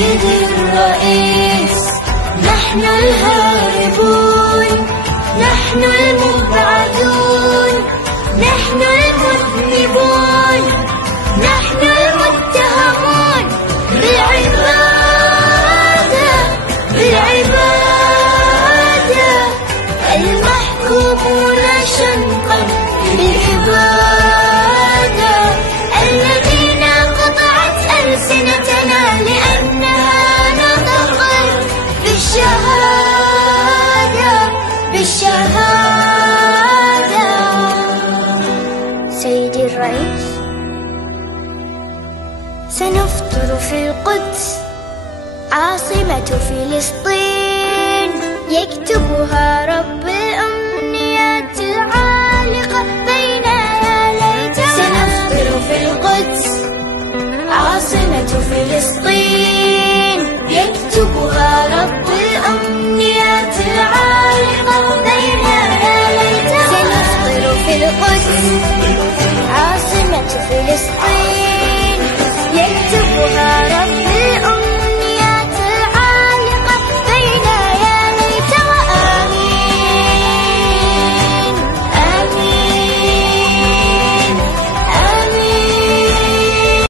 سيدي الرئيس، نحن الهاربون، نحن المبعدون، نحن المذنبون، نحن المتهمون بالعبادة، بالعبادة، المحكومون شنقا بالإبادة، الذين قطعت ألسنتنا لأنها نطقت بالشهادة، بالشهادة. سيدي الرئيس، سنفطر في القدس عاصمة فلسطين، يكتبها رب الأمنيات العالقة بين يا ليتها. سنفطر في القدس عاصمة فلسطين.